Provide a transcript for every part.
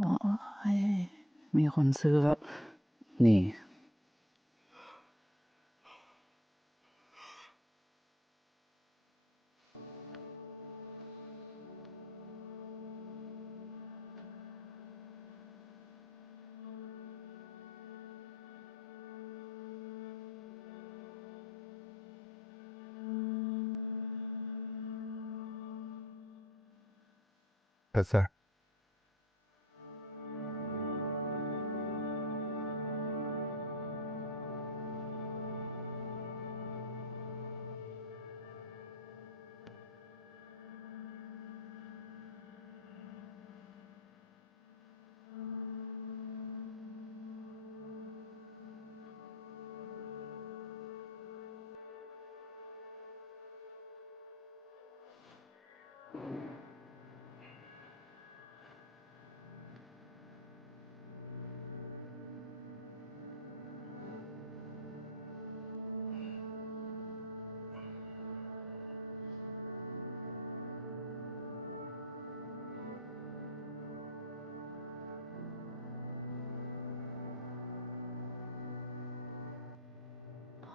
โอ๊ยมีคนซื้อแล้วนี่Besser.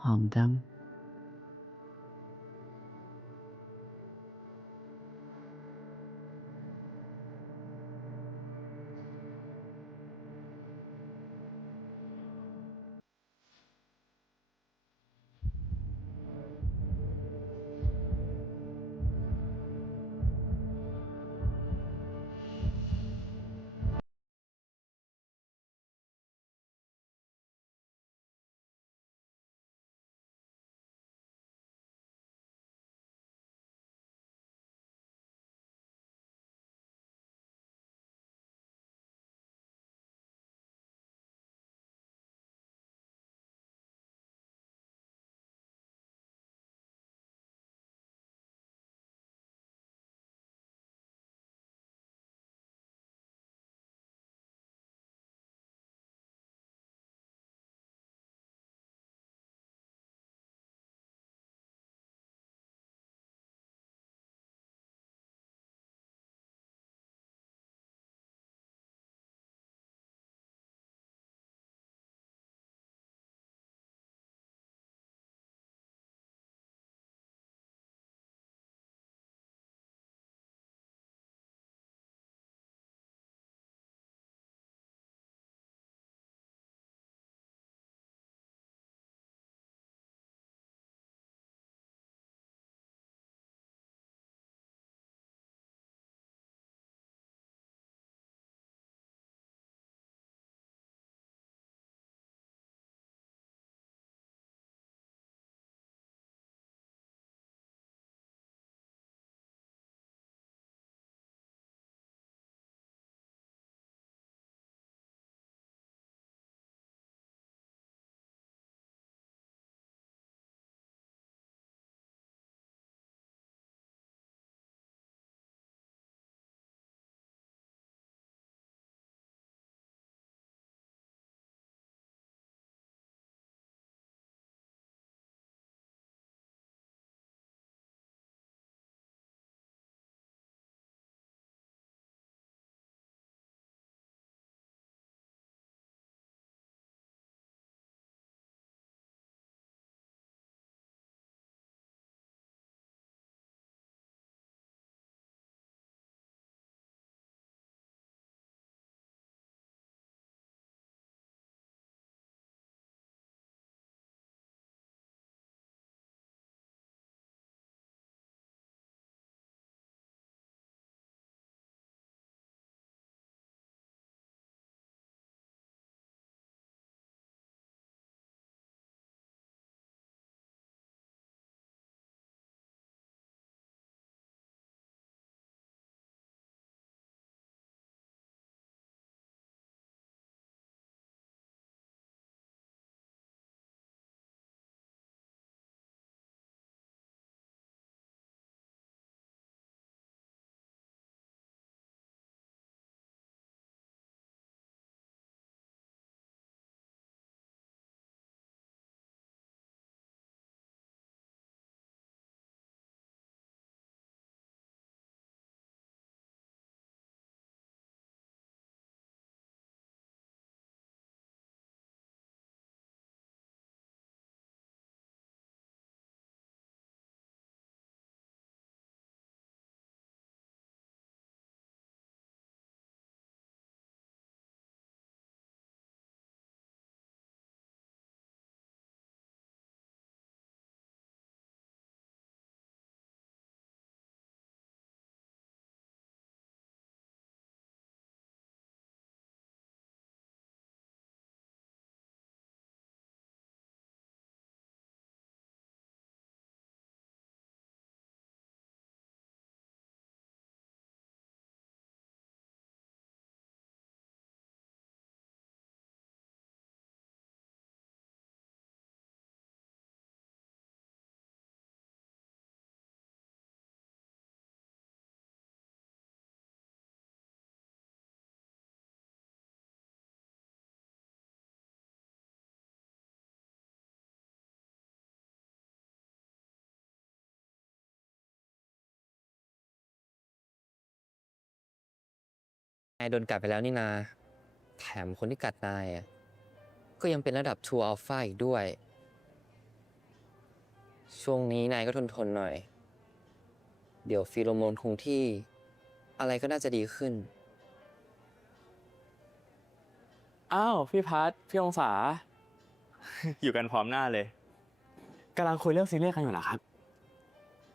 หอมจัง นายโดนกัดไปแล้วนี่นาแถมคนที่กัดนายอ่ะก็ยังเป็นระดับ2 อัลฟาอีกด้วย ช่วงนี้นายก็ทนหน่อย เดี๋ยวฟีโรโมนคงที่ อะไรก็น่าจะดีขึ้น อ้าวพี่พัทพี่องศา อยู่กันพร้อมหน้าเลยกำลังคุยเรื่องซีเรียสกันอยู่เหรอครับ